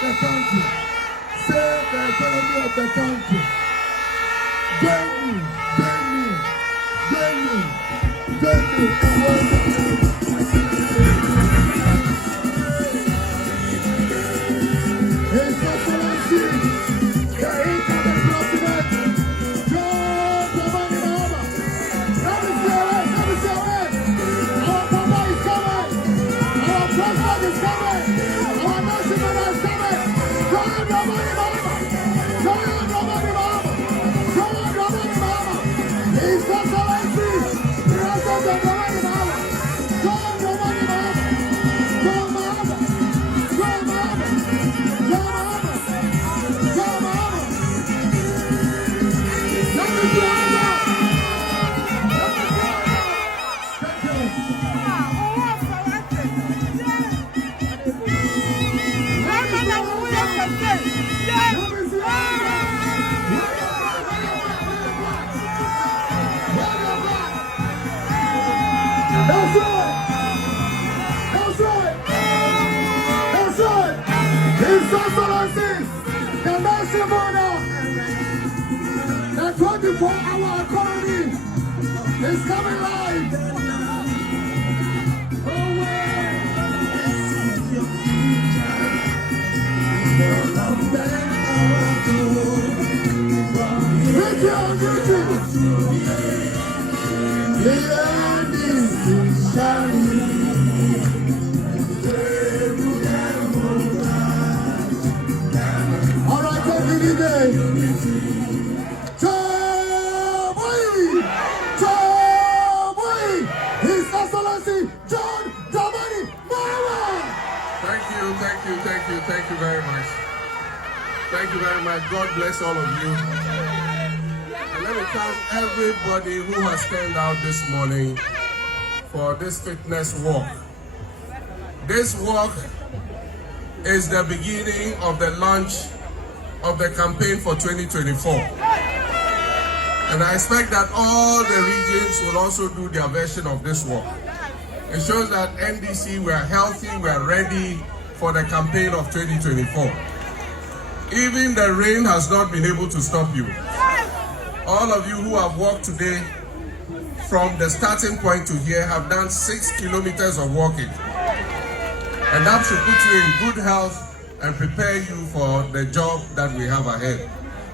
the country. Save the economy of the country. Join me, join me, join me, join me, and welcome you. His Excellency, the incoming president, John Dramani Mahama. Let me say it, let me say it. Our Papa is coming. Our President is coming. Our National is coming. John Dramani Mahama. John Dramani Mahama. John Dramani Mahama. His Excellency, President Dramani Mahama. John Dramani Mahama. John Mahama. John Mahama. John Mahama. John Mahama. Let me see it. That's right. That's right. That's right. His Excellencies, the massive order, the 24-hour economy is coming live. All right, every day. His Excellency John Dramani Mahama. Thank you very much. Thank you very much. God bless all of you. And let me thank everybody who has turned out this morning for this fitness walk. This walk is the beginning of the launch of the campaign for 2024. And I expect that all the regions will also do their version of this walk. It shows that NDC, we are healthy, we are ready for the campaign of 2024. Even the rain has not been able to stop you. All of you who have walked today from the starting point to here have done 6 kilometers of walking. And that should put you in good health and prepare you for the job that we have ahead.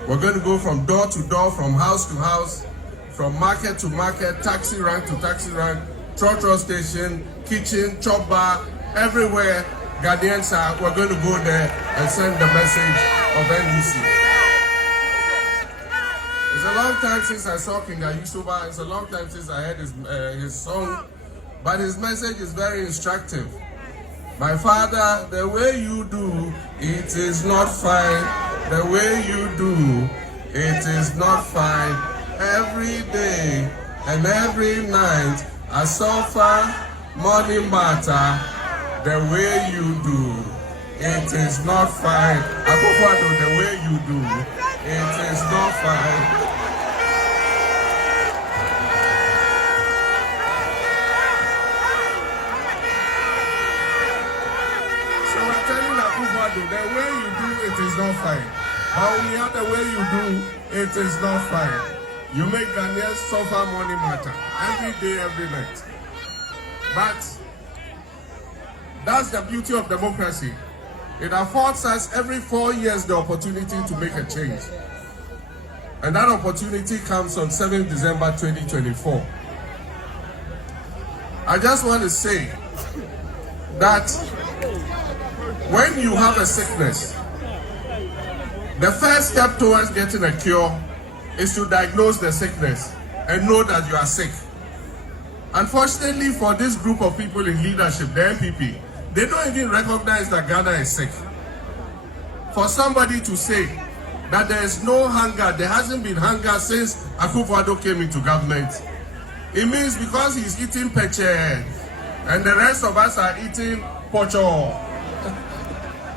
We're going to go from door to door, from house to house, from market to market, taxi rank to taxi rank, trotro station, kitchen, chop bar, everywhere. Ghanaians are, we're going to go there and send the message of NDC. It's a long time since I saw King Ayisoba. It's a long time since I heard his song, but his message is very instructive. My father, the way you do, it is not fine. The way you do, it is not fine. Every day and every night, I suffer money matter. The way you do, it is not fine. Akufo-Addo, the way you do, it is not fine. So we're telling Akufo-Addo, the way you do, it is not fine. Bawumia, the way you do, it is not fine. You make Ghanaians suffer money matter every day, every night. But that's the beauty of democracy. It affords us every 4 years the opportunity to make a change. And that opportunity comes on 7th December 2024. I just want to say that when you have a sickness, the first step towards getting a cure is to diagnose the sickness and know that you are sick. Unfortunately for this group of people in leadership, the MPP, they don't even recognize that Ghana is sick. For somebody to say that there is no hunger, there hasn't been hunger since Akufo-Addo came into government, it means because he's eating peche and the rest of us are eating pocho,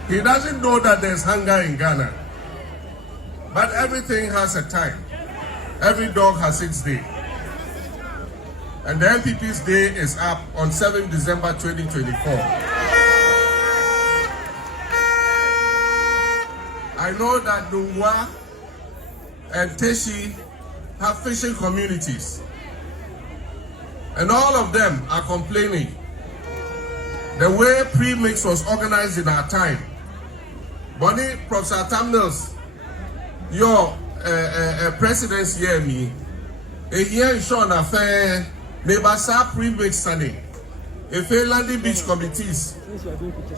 he doesn't know that there's hunger in Ghana. But everything has a time. Every dog has its day. And the MPP's day is up on 7th December 2024. I know that Dungwa and Teshi have fishing communities. And all of them are complaining. The way pre-mix was organized in our time. Bonnie, Professor Tamnils, your presidency here, me, a year in Sean affair, neighbor sa pre-mix Sunday. If a landing beach committees,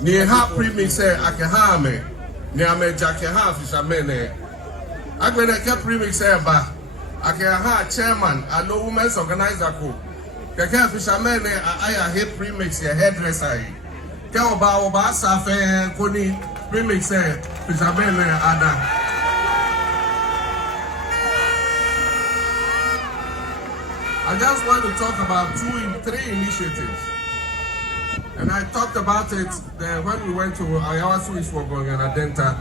near half pre-mix, I can harm me. Near me, Jack, half is a man. I'm going to keep pre-mix here, but I can have chairman, a low women's organizer. Kaka fishermen I hate premix your hairdresser. Ka oba safe koni premix fishermen ada. I just want to talk about three initiatives. And I talked about it when we went to Ayawasu Iswogon and Adenta.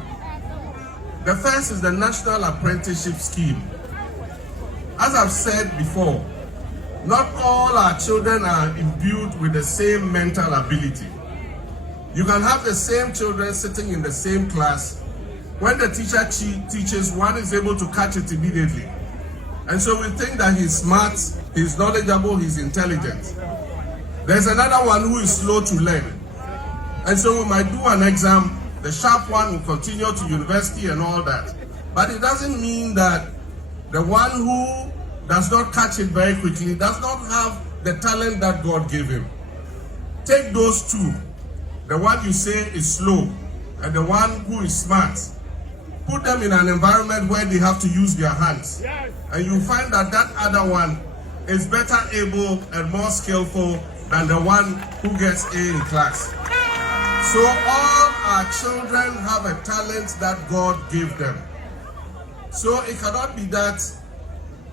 The first is the National Apprenticeship Scheme. As I've said before, not all our children are imbued with the same mental ability. You can have the same children sitting in the same class. When the teacher teaches, one is able to catch it immediately. And so we think that he's smart, he's knowledgeable, he's intelligent. There's another one who is slow to learn. And so we might do an exam, the sharp one will continue to university and all that. But it doesn't mean that the one who does not catch it very quickly, does not have the talent that God gave him. Take those two, the one you say is slow and the one who is smart. Put them in an environment where they have to use their hands. And you find that that other one is better able and more skillful than the one who gets A in class. So all our children have a talent that God gave them. So it cannot be that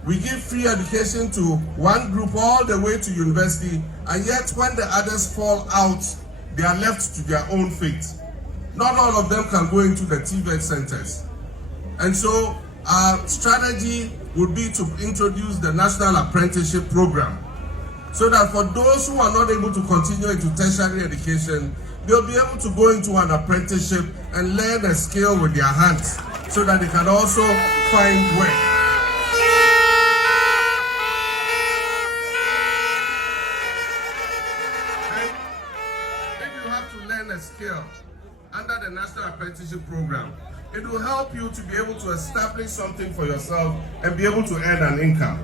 we give free education to one group all the way to university, and yet when the others fall out, they are left to their own fate. Not all of them can go into the TVET centers. And so our strategy would be to introduce the National Apprenticeship Program, so that for those who are not able to continue into tertiary education, they'll be able to go into an apprenticeship and learn a skill with their hands, so that they can also find work. Skill under the National Apprenticeship Program, it will help you to be able to establish something for yourself and be able to earn an income.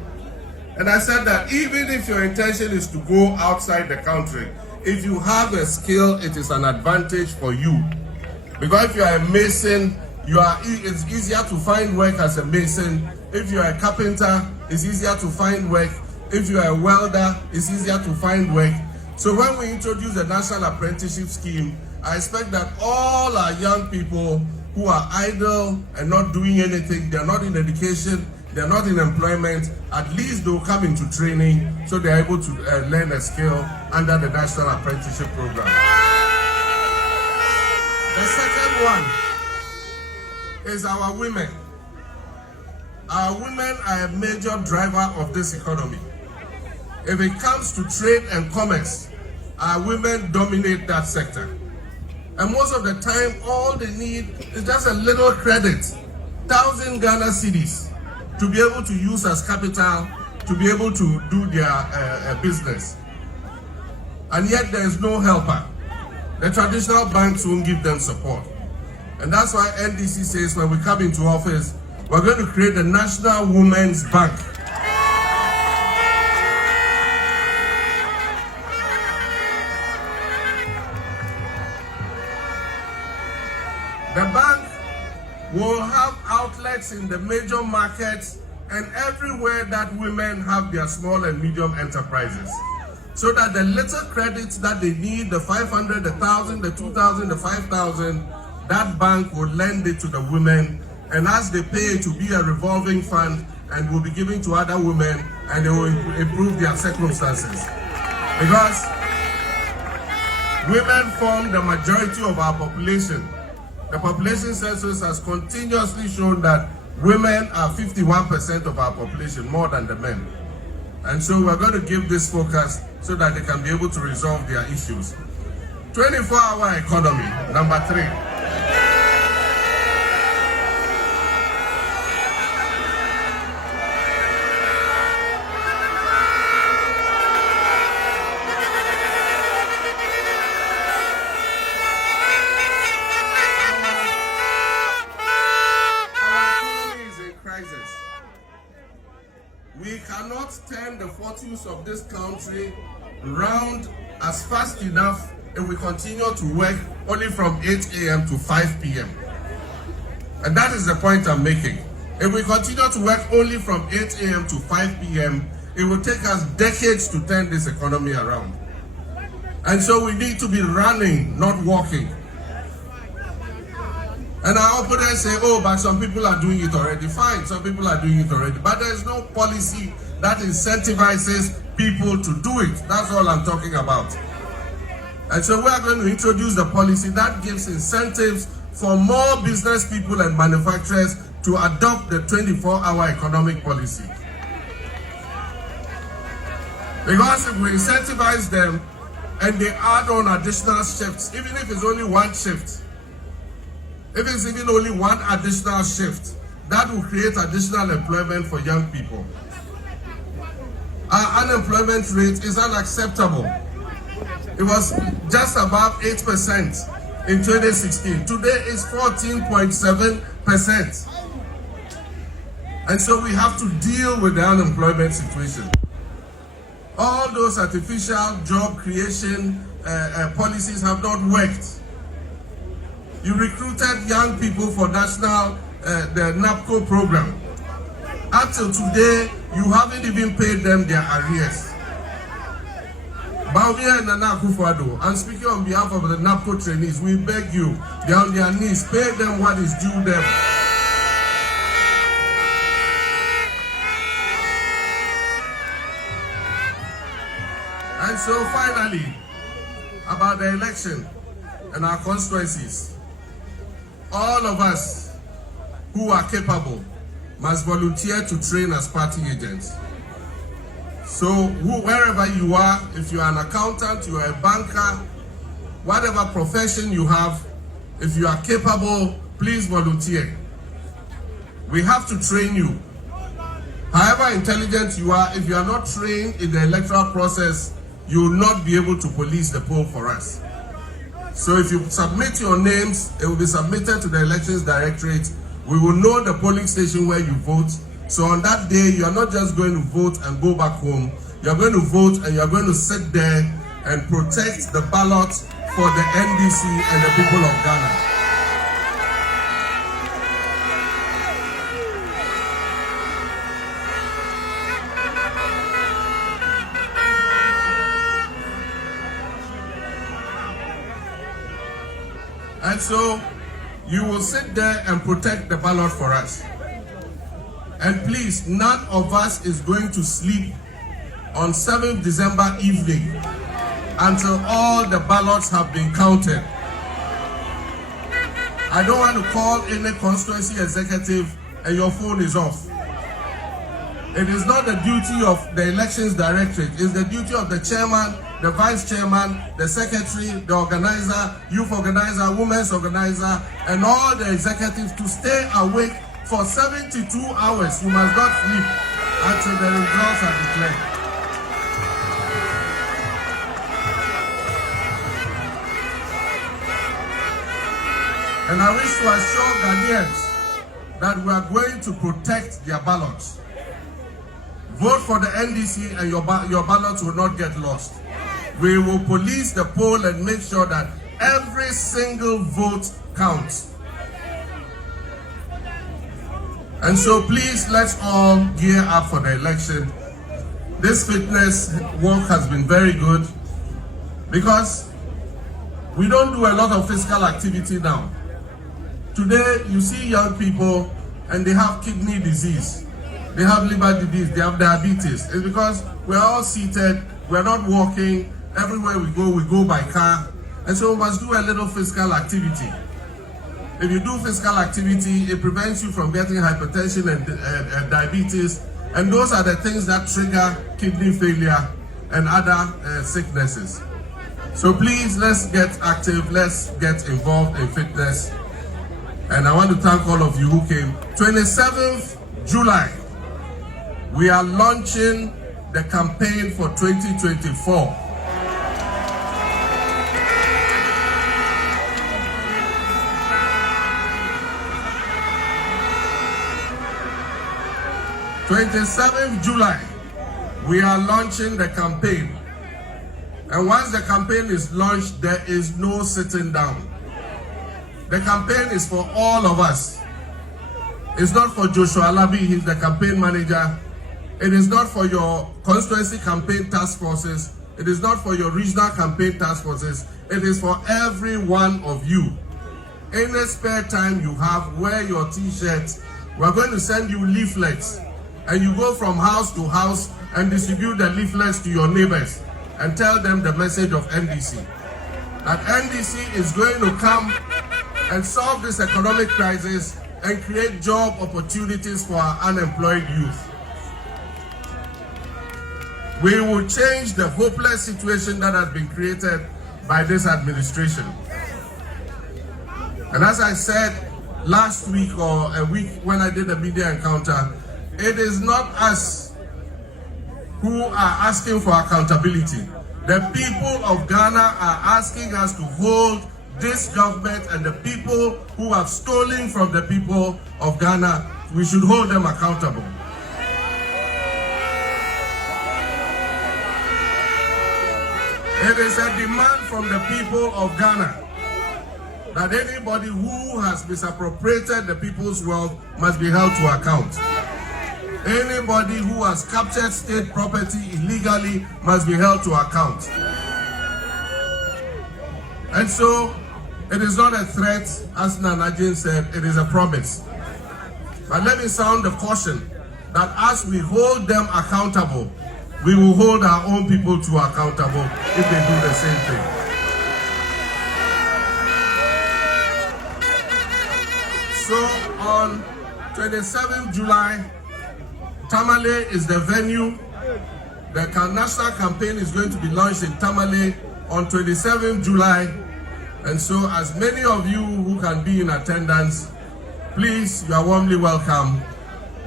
And I said that even if your intention is to go outside the country, if you have a skill, it is an advantage for you. Because if you are a mason, it's easier to find work as a mason. If you are a carpenter, it's easier to find work. If you are a welder, it's easier to find work. So when we introduce the National Apprenticeship Scheme, I expect that all our young people who are idle and not doing anything, they're not in education, they're not in employment, at least they'll come into training so they're able to learn a skill under the National Apprenticeship Program. The second one is our women. Our women are a major driver of this economy. If it comes to trade and commerce, our women dominate that sector. And most of the time, all they need is just a little credit, 1,000 Ghana cedis, to be able to use as capital, to be able to do their business. And yet there is no helper. The traditional banks won't give them support. And that's why NDC says when we come into office, we're going to create a National Women's Bank. The bank will have outlets in the major markets and everywhere that women have their small and medium enterprises. So that the little credits that they need, the 500, the 1,000, the 2,000, the 5,000, that bank will lend it to the women. And as they pay, it will be a revolving fund and will be given to other women and they will improve their circumstances. Because women form the majority of our population. The population census has continuously shown that women are 51% of our population, more than the men. And so we're going to give this focus so that they can be able to resolve their issues. 24-hour economy, number 3. turn the fortunes of this country round as fast enough if we continue to work only from 8 a.m. to 5 p.m. And that is the point I'm making. If we continue to work only from 8 a.m. to 5 p.m., it will take us decades to turn this economy around. And so we need to be running, not walking. And our opponents say, oh, but some people are doing it already. Fine, some people are doing it already. But there's no policy that incentivizes people to do it. That's all I'm talking about. And so we are going to introduce the policy that gives incentives for more business people and manufacturers to adopt the 24-hour economic policy. Because if we incentivize them and they add on additional shifts, even if it's only one shift, if it's even only one additional shift, that will create additional employment for young people. Our unemployment rate is unacceptable. It was just above 8% in 2016. Today is 14.7%. And so we have to deal with the unemployment situation. All those artificial job creation policies have not worked. You recruited young people for the NAPCO program. Up till today, you haven't even paid them their arrears. Bawumia and Addo, I'm speaking on behalf of the NAPCO trainees. We beg you, they're on their knees, pay them what is due them. And so finally, about the election and our constituencies, all of us who are capable must volunteer to train as party agents. So wherever you are, if you are an accountant, you are a banker, whatever profession you have, if you are capable, please volunteer. We have to train you. However intelligent you are, if you are not trained in the electoral process, you will not be able to police the poll for us. So if you submit your names, it will be submitted to the Elections Directorate. We will know the polling station where you vote. So on that day, you are not just going to vote and go back home. You are going to vote and you are going to sit there and protect the ballot for the NDC and the people of Ghana. And so you will sit there and protect the ballot for us. And please, none of us is going to sleep on 7th December evening until all the ballots have been counted. I don't want to call any constituency executive and your phone is off. It is not the duty of the Elections Directorate. It's the duty of the chairman, the vice chairman, the secretary, the organizer, youth organizer, women's organizer, and all the executives to stay awake for 72 hours. You must not sleep until the results are declared. And I wish to assure Ghanaians that we are going to protect their ballots. Vote for the NDC and your ballots will not get lost. We will police the poll and make sure that every single vote counts. And so please, let's all gear up for the election. This fitness work has been very good because we don't do a lot of physical activity now. Today, you see young people and they have kidney disease. They have liver disease, they have diabetes. It's because we're all seated, we're not walking. Everywhere we go by car. And so we must do a little physical activity. If you do physical activity, it prevents you from getting hypertension and diabetes. And those are the things that trigger kidney failure and other sicknesses. So please, let's get active, let's get involved in fitness. And I want to thank all of you who came. 27th July, we are launching the campaign for 2024. 27th July, we are launching the campaign. And once the campaign is launched, there is no sitting down. The campaign is for all of us. It's not for Joshua Alabi, he's the campaign manager. It is not for your constituency campaign task forces. It is not for your regional campaign task forces. It is for every one of you. Any spare time you have, wear your t-shirts. We're going to send you leaflets. And you go from house to house and distribute the leaflets to your neighbors and tell them the message of NDC. That NDC is going to come and solve this economic crisis and create job opportunities for our unemployed youth. We will change the hopeless situation that has been created by this administration. And as I said last week or a week when I did a media encounter, it is not us who are asking for accountability. The people of Ghana are asking us to hold this government and the people who have stolen from the people of Ghana. We should hold them accountable. It is a demand from the people of Ghana that anybody who has misappropriated the people's wealth must be held to account. Anybody who has captured state property illegally must be held to account. And so, it is not a threat, as Nanajin said, it is a promise. But let me sound the caution that as we hold them accountable, we will hold our own people to accountable if they do the same thing. So on 27th July, Tamale is the venue. The national campaign is going to be launched in Tamale on 27th July. And so as many of you who can be in attendance, please, you are warmly welcome.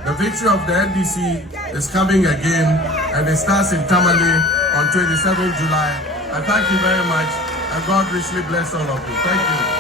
The victory of the NDC is coming again, and it starts in Tamale on 27th July. I thank you very much, and God richly bless all of you. Thank you.